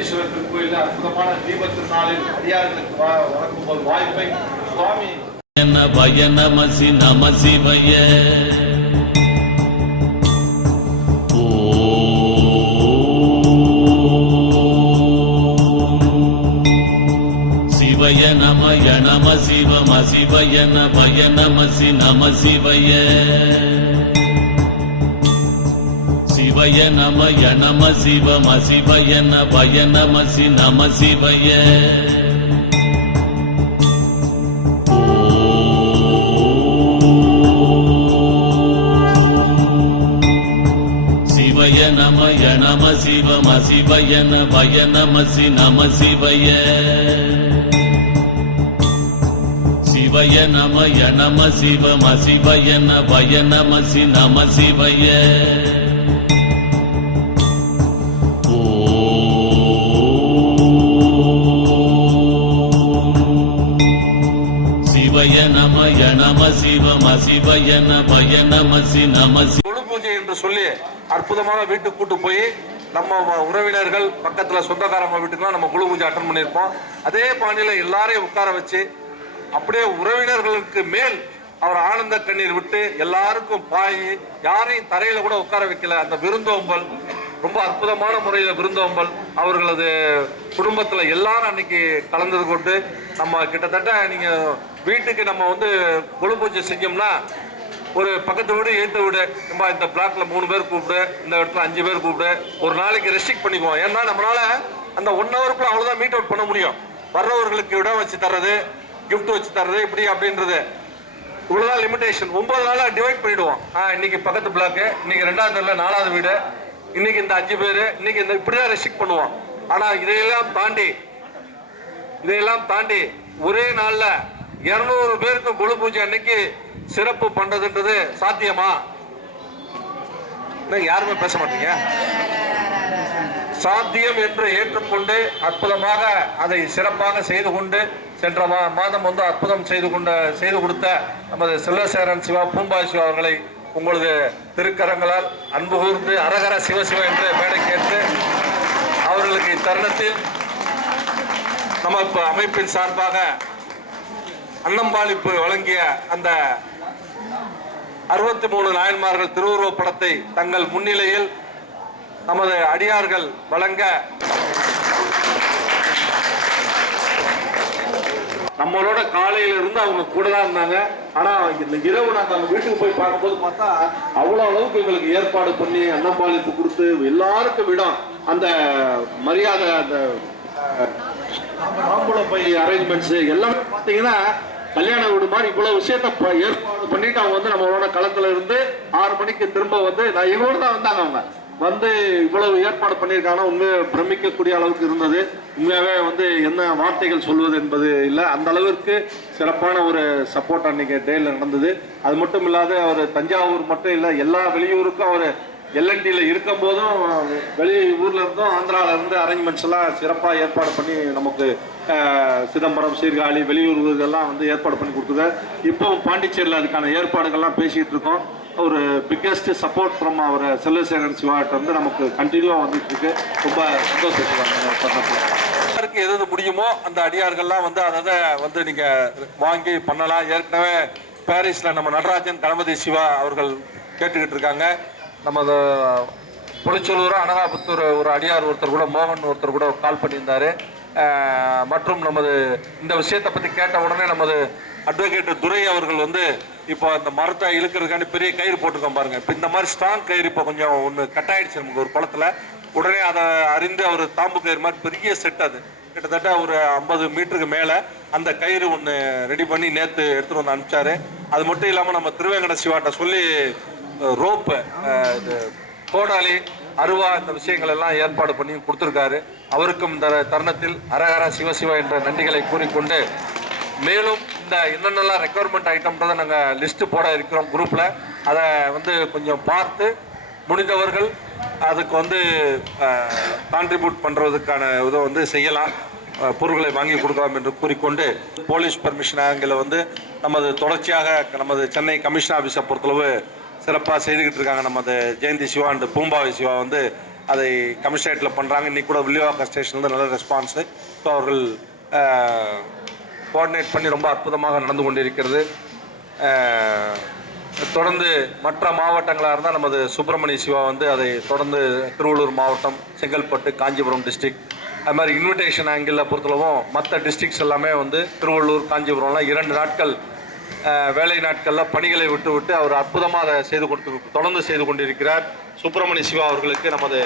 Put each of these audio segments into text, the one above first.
பிரகதீஸ்வரர் திருக்கோயிலில் அற்புதமான தீபத்து நாளில் அடியார்களுக்கு வழங்கும் ஒரு வாய்ப்பை சுவாமி. பயன பய நமசி நமசி பய சிவய நமய நம சிவம சிவய பய நமசி நம சிவய. சிவய நமய நம சிவம சிவய பய நமசி நம சிவய. சிவய நமய நம சிவம சிவய பய நமசி நம சிவய. சிவய நமய நம சிவம சிவய பய நமசி நம சிவய. நமய நம சிவம நமசி குழு பூஜை என்று சொல்லி அற்புதமான வீட்டுக்கு கூட்டு போய் நம்ம உறவினர்கள் பக்கத்துல சொந்தக்காரங்க வீட்டுக்குலாம் நம்ம குழு பூஜை அட்டன் பண்ணியிருப்போம் அதே பாணியில எல்லாரையும் உட்கார வச்சு அப்படியே உறவினர்களுக்கு மேல் அவர் ஆனந்த கண்ணீர் விட்டு எல்லாருக்கும் பாய் யாரையும் தரையில கூட உட்கார வைக்கல. அந்த விருந்தோம்பல் ரொம்ப அற்புதமான முறையில் விருந்தோம்பல் அவர்களது குடும்பத்தில் எல்லாரும் அன்னைக்கு கலந்தது கொண்டு நம்ம கிட்டத்தட்ட நீங்கள் வீட்டுக்கு நம்ம வந்து குழு பூஜை செஞ்சோம்னா ஒரு பக்கத்து வீடு ஏத்த வீடு நம்ம இந்த பிளாக்ல மூணு பேர் கூப்பிடு இந்த இடத்துல அஞ்சு பேர் கூப்பிடு ஒரு நாளைக்கு ரெஸ்ட்ரிக்ட் பண்ணிக்குவோம். ஏன்னா நம்மளால அந்த ஒன் ஹவருக்குள்ள அவ்வளோதான் மீட் அவுட் பண்ண முடியும். வர்றவர்களுக்கு இடம் வச்சு தர்றது கிஃப்ட் வச்சு தர்றது இப்படி அப்படின்றது. இவ்வளோதான் லிமிடேஷன் ஒன்பது நாளாக டிவைட் பண்ணிவிடுவோம் ஆ இன்னைக்கு பக்கத்து பிளாக்கு இன்னைக்கு ரெண்டாவது தெருல நாலாவது வீடு இன்னைக்கு இந்த அஞ்சு பேர் இன்னைக்கு இந்த இப்படி தான் ரெஸ்ட்ரிக்ட் பண்ணுவோம். ஆனால் இதையெல்லாம் தாண்டி இதையெல்லாம் தாண்டி ஒரே நாளில் இருநூறு பேருக்கு குழு பூஜை அன்னைக்கு சிறப்பு பண்றதுன்றது சாத்தியமா? யாருமே பேச மாட்டீங்க? சாத்தியம் என்று ஏற்றுக்கொண்டு அற்புதமாக அதை சிறப்பாக செய்து கொண்டு சென்ற மா மாதம் வந்து அற்புதம் செய்து கொண்ட செய்து கொடுத்த நமது செல்லசேரன் சிவா பூம்பாய் சிவா அவர்களை உங்களது திருக்கரங்களால் அன்பு கூர்ந்து அரகர சிவசிவ என்று மேடை கேட்டு அவர்களுக்கு இத்தருணத்தில் நம்ம அமைப்பின் சார்பாக அன்னம்பாளிப்பு வழங்கிய அந்த அறுபத்தி மூணு நாயன்மார்கள் திருவுருவ படத்தை தங்கள் முன்னிலையில் நமது அடியார்கள் வழங்க நம்மளோட காலையில இருந்து அவங்க கூட தான் இருந்தாங்க. ஆனா இந்த இரவு நாங்கள் வீட்டுக்கு போய் பார்க்கும்போது பார்த்தா அவ்வளவு அளவுக்கு எங்களுக்கு ஏற்பாடு பண்ணி அன்னம்பாளிப்பு கொடுத்து எல்லாருக்கும் விடம். அந்த மரியாதை அந்த தாம்பூலம் பை அரேஞ்ச்மெண்ட்ஸ் எல்லாமே பார்த்தீங்கன்னா கல்யாண வீடு மாதிரி இவ்வளவு விஷயத்த ஏற்பாடு பண்ணிட்டு அவங்க வந்து நம்மளோட களத்துல இருந்து ஆறு மணிக்கு திரும்ப வந்து நான் எங்களோட தான் வந்தாங்க அவங்க. வந்து இவ்வளவு ஏற்பாடு பண்ணியிருக்காங்கன்னா உண்மையை பிரமிக்கக்கூடிய அளவுக்கு இருந்தது. உண்மையாகவே வந்து என்ன வார்த்தைகள் சொல்வது என்பது இல்லை. அந்த அளவிற்கு சிறப்பான ஒரு சப்போர்ட் அன்றைக்கி டேயில் நடந்தது. அது மட்டும் இல்லாத அவர் தஞ்சாவூர் மட்டும் இல்லை எல்லா வெளியூருக்கும் அவர் எல்என்டியில் இருக்கும் போதும் வெளி ஊரில் இருந்தும் ஆந்திராவில் இருந்து அரேஞ்ச்மெண்ட்ஸ் எல்லாம் சிறப்பாக ஏற்பாடு பண்ணி நமக்கு சிதம்பரம் சீர்காழி வெளியூர் இதெல்லாம் வந்து ஏற்பாடு பண்ணி கொடுத்தது இப்போ பாண்டிச்சேரியில் அதுக்கான ஏற்பாடுகள்லாம் பேசிகிட்டு இருக்கோம். ஒரு biggest support from our Selvasekaran சிவாட்ட வந்து நமக்கு கண்டினியூவாக வந்துட்டு இருக்கு. ரொம்ப சந்தோஷம் எது எது முடியுமோ அந்த அடியார்கள்லாம் வந்து அதை வந்து நீங்கள் வாங்கி பண்ணலாம். ஏற்கனவே பாரிஸில் நம்ம நடராஜன் கணபதி சிவா அவர்கள் கேட்டுக்கிட்டு இருக்காங்க. நமது புளிச்சலூர் அனகாபுத்தூர் ஒரு அடியார் ஒருத்தர் கூட மோகன் ஒருத்தர் கூட கால் பண்ணியிருந்தாரு. மற்றும் நமது இந்த விஷயத்தை பற்றி கேட்ட உடனே நமது அட்வொகேட் துரை அவர்கள் வந்து இப்போ அந்த மரத்தை இழுக்கிறதுக்காண்டி பெரிய கயிறு போட்டிருக்கோம் பாருங்க. இப்போ இந்த மாதிரி ஸ்ட்ராங் கயிறு இப்போ கொஞ்சம் ஒன்று கட்டாயிடுச்சு நமக்கு ஒரு குளத்துல. உடனே அதை அறிந்து அவர் தாம்பு கயிறு மாதிரி பெரிய செட் அது. கிட்டத்தட்ட ஒரு ஐம்பது மீட்டருக்கு மேலே அந்த கயிறு ஒன்று ரெடி பண்ணி நேற்று எடுத்துகிட்டு வந்து அனுப்பிச்சாரு. அது மட்டும் இல்லாமல் நம்ம திருவேங்கட சிவாட்ட சொல்லி ரோப்பு இது கோடாலி அருவா இந்த விஷயங்கள் எல்லாம் ஏற்பாடு பண்ணி கொடுத்துருக்காரு. அவருக்கும் இந்த தருணத்தில் அரஹர சிவசிவா என்ற நன்றிகளை கூறிக்கொண்டு மேலும் இந்த என்னென்னலாம் ரெக்குவயர்மெண்ட் ஐட்டம்ன்றதை நாங்கள் லிஸ்ட்டு போட இருக்கிறோம் குரூப்பில் அதை வந்து கொஞ்சம் பார்த்து முடிந்தவர்கள் அதுக்கு வந்து கான்ட்ரிபியூட் பண்ணுறதுக்கான இதை வந்து செய்யலாம். பொருட்களை வாங்கி கொடுக்கலாம் என்று கூறிக்கொண்டு போலீஸ் பர்மிஷன் ஆங்கில வந்து நமது தொடர்ச்சியாக நமது சென்னை கமிஷன் ஆஃபீஸை பொறுத்தளவு சிறப்பாக செய்துக்கிட்டு இருக்காங்க நமது ஜெயந்தி சிவா அண்ட் பூம்பாவை சிவா வந்து அதை கமிஷனேட்டில் பண்ணுறாங்க இன்னைக்கு கூட வில்லிவாக்கம் ஸ்டேஷன்லேருந்து நல்ல ரெஸ்பான்ஸு ஸோ அவர்கள் கோஆர்டினேட் பண்ணி ரொம்ப அற்புதமாக நடந்து கொண்டிருக்கிறது. தொடர்ந்து மற்ற மாவட்டங்களாக இருந்தால் நமது சுப்பிரமணிய சிவா வந்து அதை தொடர்ந்து திருவள்ளூர் மாவட்டம் செங்கல்பட்டு காஞ்சிபுரம் டிஸ்ட்ரிக்ட் அது மாதிரி இன்விடேஷன் ஆங்கிளில் பொறுத்தளவும் மற்ற டிஸ்ட்ரிக்ஸ் எல்லாமே வந்து திருவள்ளூர் காஞ்சிபுரம்லாம் இரண்டு நாட்கள் வேலை நாட்களில் பணிகளை விட்டுவிட்டு அவர் அற்புதமாக அதை செய்து கொடுத்து தொடர்ந்து செய்து கொண்டிருக்கிறார். சுப்பிரமணிய சிவா அவர்களுக்கு நமது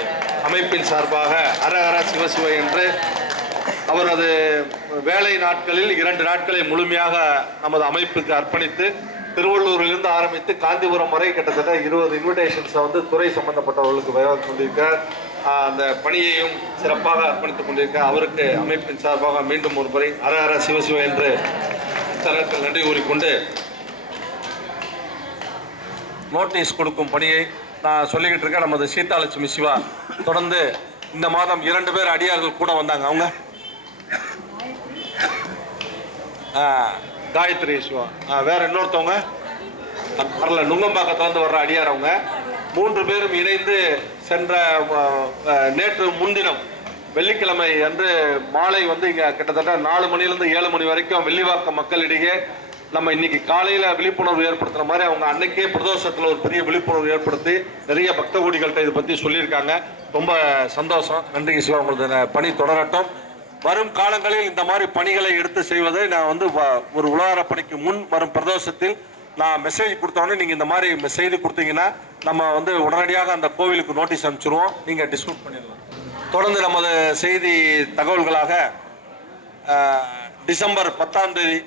அமைப்பின் சார்பாக ஹர ஹர சிவசிவ என்று அவரது வேலை நாட்களில் இரண்டு நாட்களை முழுமையாக நமது அமைப்புக்கு அர்ப்பணித்து திருவள்ளூரிலிருந்து ஆரம்பித்து காந்திபுரம் வரை கிட்டத்தட்ட இருபது இன்விடேஷன்ஸை வந்து துறை சம்பந்தப்பட்டவர்களுக்கு வழங்கி கொண்டிருக்கிறார். அந்த பணியையும் சிறப்பாக அர்ப்பணித்துக் கொண்டிருக்க அவருக்கு அமைப்பின் சார்பாக மீண்டும் ஒரு முறை ஹர சிவசிவ என்று தரத்தில் நன்றி கூறிக்கொண்டு நோட்டீஸ் கொடுக்கும் பணியை நான் சொல்லிக்கிட்டு இருக்கேன். நமது சீதாலட்சுமி சிவா தொடர்ந்து இந்த மாதம் இரண்டு பேர் அடியார்கள் கூட வந்தாங்க. அவங்க? காயத்ரி சிவா. ஆ, வேற இன்னொருத்தவங்க? வரல. நுங்கம்பாக்கத்திலிருந்து வர்ற அடியார் அவங்க. மூன்று பேரும் இணைந்து சென்ற நேற்று முன்தினம் வெள்ளிக்கிழமை அன்று மாலை வந்து இங்கே கிட்டத்தட்ட நாலு மணிலேருந்து ஏழு மணி வரைக்கும் வெள்ளிவாக்கம் மக்களிடையே நம்ம இன்னைக்கு காலையில் விழிப்புணர்வு ஏற்படுத்துகிற மாதிரி அவங்க அன்னைக்கே பிரதோஷத்தில் ஒரு பெரிய விழிப்புணர்வு ஏற்படுத்தி நிறைய பக்த கோடிகள்கிட்ட இதை பற்றி சொல்லியிருக்காங்க. ரொம்ப சந்தோஷம். நன்றி சிவா உங்களது பணி தொடரட்டும். வரும் காலங்களில் இந்த மாதிரி பணிகளை எடுத்து செய்வதை நான் வந்து வ- ஒரு உலகார பணிக்கு முன் வரும் பிரதோஷத்தில் நான் மெசேஜ் கொடுத்தோடனே நீங்கள் இந்த மாதிரி மெ- செய்தி கொடுத்தீங்கன்னா நம்ம வந்து உடனடியாக அந்த கோவிலுக்கு நோட்டீஸ் அனுப்பிச்சிருவோம். நீங்கள் டிஸ்கவுண்ட் பண்ணிடலாம். தொடர்ந்து நமது செய்தி தகவல்களாக டிசம்பர் பத்தாம் தேதி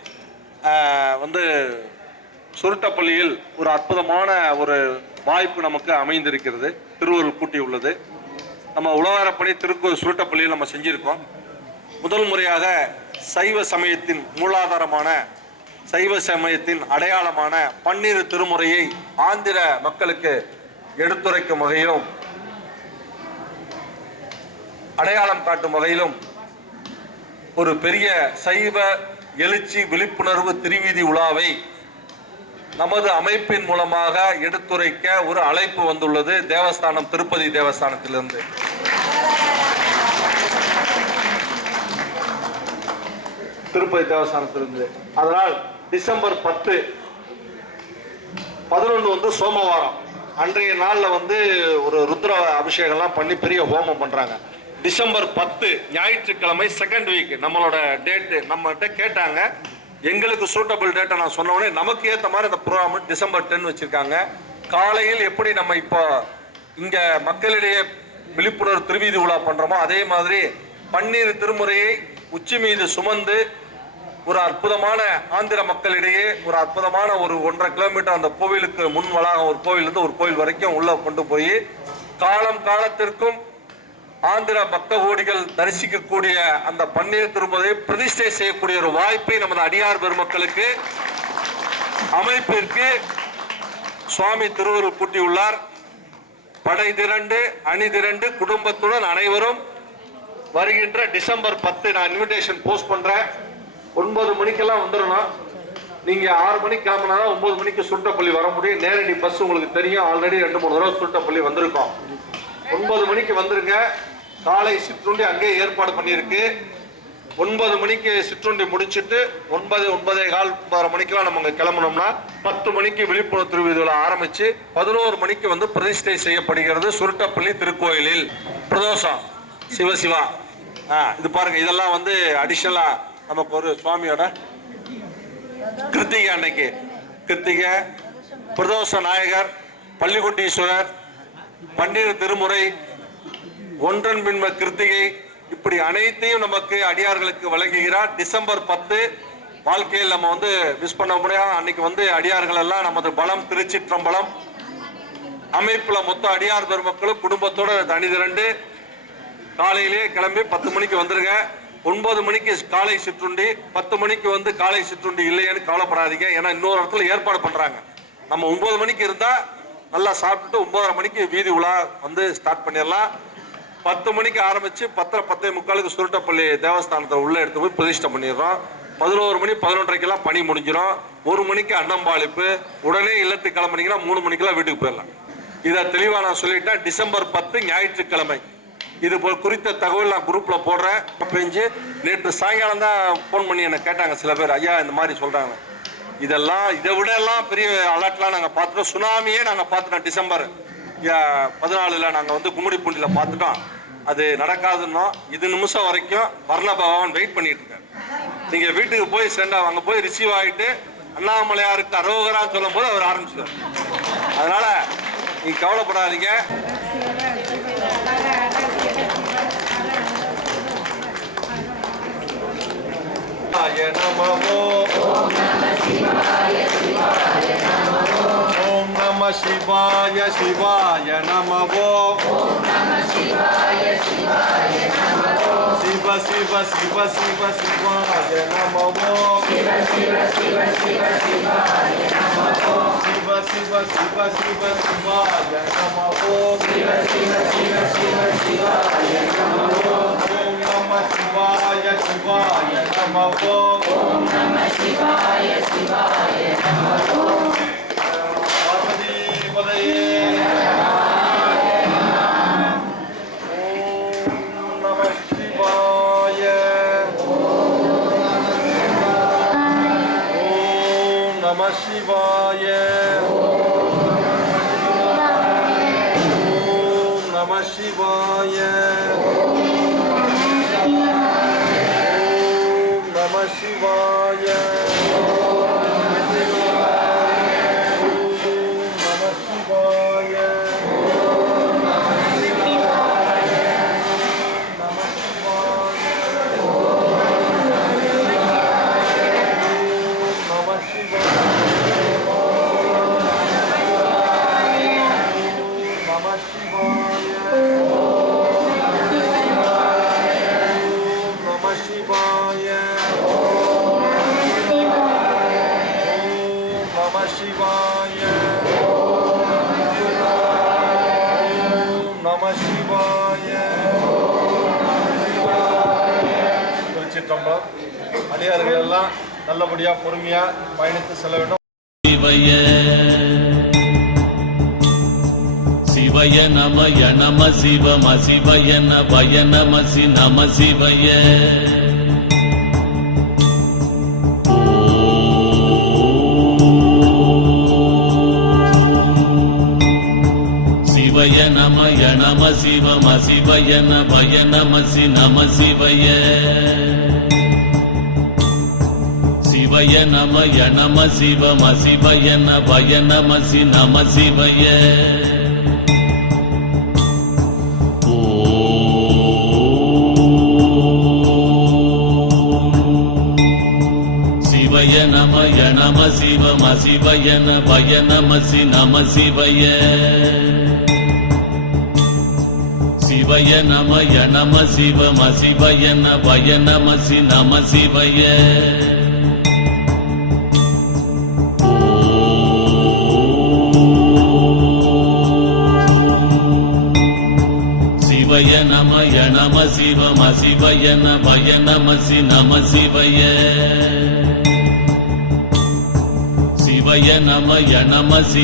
வந்து சுருட்டப்பள்ளியில் ஒரு அற்புதமான ஒரு வாய்ப்பு நமக்கு அமைந்திருக்கிறது. திருவள்ளுவர் கூட்டி உள்ளது. நம்ம உலகாரப்பணி திருக்கூர் சுருட்டப்பள்ளியில் நம்ம செஞ்சிருக்கோம். முதல் முறையாக சைவ சமயத்தின் மூலாதாரமான சைவ சமயத்தின் அடையாளமான பன்னிரு திருமுறையை ஆந்திர மக்களுக்கு எடுத்துரைக்கும் வகையிலும் அடையாளம் காட்டும் வகையிலும் ஒரு பெரிய சைவ எழுச்சி விழிப்புணர்வு திருவீதி உலாவை நமது அமைப்பின் மூலமாக எடுத்துரைக்க ஒரு அழைப்பு வந்துள்ளது. தேவஸ்தானம் திருப்பதி தேவஸ்தானத்திலிருந்து. திருப்பதி தேவஸ்தானத்திலிருந்து. அதனால் டிசம்பர் பத்து பதினொன்று வந்து சோமவாரம். அன்றைய நாளில் வந்து ஒரு ருத்ர அபிஷேகம்லாம் பண்ணி பெரிய ஹோமம் பண்ணுறாங்க டிசம்பர் பத்து ஞாயிற்றுக்கிழமை செகண்ட் வீக் நம்மளோட டேட்டு நம்மகிட்ட கேட்டாங்க. எங்களுக்கு சூட்டபிள் டேட்டை நான் சொன்னோடனே நமக்கு ஏற்ற மாதிரி அந்த ப்ரோக்ராம் டிசம்பர் டென் வச்சுருக்காங்க. காலையில் எப்படி நம்ம இப்போ இங்கே மக்களிடையே விழிப்புணர்வு திருவீதி உலா பண்ணுறோமோ அதே மாதிரி பன்னீர் திருமுறையை உச்சி மீது சுமந்து ஒரு அற்புதமான ஆந்திர மக்களிடையே ஒரு அற்புதமான ஒரு ஒன்றரை கிலோமீட்டர் அந்த கோவிலுக்கு முன் வளாகம் ஒரு கோவிலிருந்து ஒரு கோவில் வரைக்கும் உள்ளே கொண்டு போய் காலம் காலத்திற்கும் ஆந்திர பக்த கோடிகள் தரிசிக்கக்கூடிய அந்த பன்னீர் திருப்பதை பிரதிஷ்டை செய்யக்கூடிய ஒரு வாய்ப்பை நமது அடியார் பெருமக்களுக்கு அமைப்பிற்கு சுவாமி திருவருள் கூட்டியுள்ளார். படை திரண்டு அணி திரண்டு குடும்பத்துடன் அனைவரும் வருகின்ற டிசம்பர் பத்து நான் இன்விடேஷன் போஸ்ட் பண்றேன். ஒன்பது மணிக்கெல்லாம் வந்துடணும். நீங்க ஆறு மணிக்கு கிளம்புனா தான் ஒன்பது மணிக்கு சுருட்டப்பள்ளி வர முடியும். நேரடி பஸ் உங்களுக்கு தெரியும். ஆல்ரெடி ரெண்டு மூணு தடவை சுருட்டப்பள்ளி வந்திருக்கோம். ஒன்பது மணிக்கு வந்துருங்க. காலை சிற்றுண்டி அங்கேயே ஏற்பாடு பண்ணியிருக்கு. ஒன்பது மணிக்கு சிற்றுண்டி முடிச்சிட்டு ஒன்பது ஒன்பதே கால் ஒன்பதரை மணிக்கெல்லாம் நம்ம அங்கே கிளம்புனோம்னா பத்து மணிக்கு விழிப்புணர்வு திருவிழா ஆரம்பித்து பதினோரு மணிக்கு வந்து பிரதிஷ்டை செய்யப்படுகிறது சுருட்டப்பள்ளி திருக்கோயிலில். பிரதோஷம். சிவசிவா ஆ இது பாருங்கள் இதெல்லாம் வந்து அடிஷ்னலாக நமக்கு ஒரு சுவாமியோட கிருத்திகை அன்னைக்கு. கிருத்திகை பிரதோஷ நாயகர் பள்ளிக்குட்டீஸ்வரர் பன்னிரு திருமுறை ஒன்றன் பின்ப கிருத்திகை இப்படி அனைத்தையும் நமக்கு அடியார்களுக்கு வழங்குகிறார். டிசம்பர் பத்து வாழ்க்கையில் நம்ம வந்து மிஸ் பண்ண முடியாது அன்னைக்கு வந்து அடியார்கள் எல்லாம் நமது பலம் திருச்சிற்றம்பலம் அமைப்பில் மொத்த அடியார் பெருமக்களும் குடும்பத்தோட தனி திரண்டு காலையிலே கிளம்பி பத்து மணிக்கு வந்துருங்க. ஒன்பது மணிக்கு காலை சிற்றுண்டி பத்து மணிக்கு வந்து காலை சிற்றுண்டி இல்லையேன்னு கவலைப்படாதீங்க. ஏன்னா இன்னொரு இடத்துல ஏற்பாடு பண்ணுறாங்க நம்ம ஒன்பது மணிக்கு இருந்தால் நல்லா சாப்பிட்டுட்டு ஒன்பதரை மணிக்கு வீதி உலா வந்து ஸ்டார்ட் பண்ணிடலாம். பத்து மணிக்கு ஆரம்பித்து பத்தரை பத்தே முக்காலுக்கு சுருட்டப்பள்ளி தேவஸ்தானத்தை உள்ளே எடுத்து போய் பிரதிஷ்டை பண்ணிடுறோம். பதினோரு மணி பதினொன்றரைக்கெல்லாம் பணி முடிஞ்சிடும். ஒரு மணிக்கு அன்னம்பாளிப்பு உடனே இல்லத்துக்கு கிளம்புனீங்கன்னா மூணு மணிக்கெல்லாம் வீட்டுக்கு போயிடலாம். இதை தெளிவாக நான் சொல்லிட்டேன். டிசம்பர் பத்து ஞாயிற்றுக்கிழமை. இது குறித்த தகவல் நான் குரூப்பில் போடுறேன். பெஞ்சு நேற்று சாயங்காலம் தான் ஃபோன் பண்ணி என்னை கேட்டாங்க சில பேர். ஐயா இந்த மாதிரி சொல்கிறாங்க இதெல்லாம் இதை விட எல்லாம் பெரிய அலர்ட்லாம் நாங்கள் பார்த்துட்டோம். சுனாமியே நாங்கள் பார்த்துட்டோம் டிசம்பர். பதினாலில் நாங்கள் வந்து கும்மிடிப்பூண்டியில் பார்த்துட்டோம். அது நடக்காதுன்னோம் இது நிமிஷம் வரைக்கும் வர்ண பகவான் வெயிட் பண்ணிட்டு இருக்காரு. நீங்கள் வீட்டுக்கு போய் சென்றா அங்கே போய் ரிசீவ் ஆகிட்டு அண்ணாமலையாருக்கு அரோகரான்னு சொல்லும் போது அவர் ஆரம்பிச்சிட்டார் அதனால நீங்க கவலைப்படாதீங்க. என்ன நமோ நம சிவாய சிவாய நமோ சிவ சிவ சிவ சிவ சிவாய நமோ சிவ சிவ சிவ சிவாய நமோ ஓம் நம சிவாய சிவாய நமோ பார்வதி பதையே ஓம் நம சிவாய ஓம் நம சிவாய ஓம் நம சிவாய ஓம் திருச்சிற்றம்பலம் அடியார்கள் எல்லாம் நல்லபடியா பொறுமையா பயணித்து செல்ல வேண்டும். சிவய சிவய நமய நம சிவம சிவய நபய நமசி நம சிவய. சிவய நமய நம சிவம சிவய நபய நமசி நம சிவய. சிவய நமய நம சிவம சிவய நபய நமசி நம சிவய சிவய நமய நம சிவம சிவய நபய நமசி நம சிவய சிவய நமய நம சிவம சிவய நபய நமசி நம சிவய சிவ மசிவய சிவய நபய நமசி நம சிவய சிவய நமய நமசி.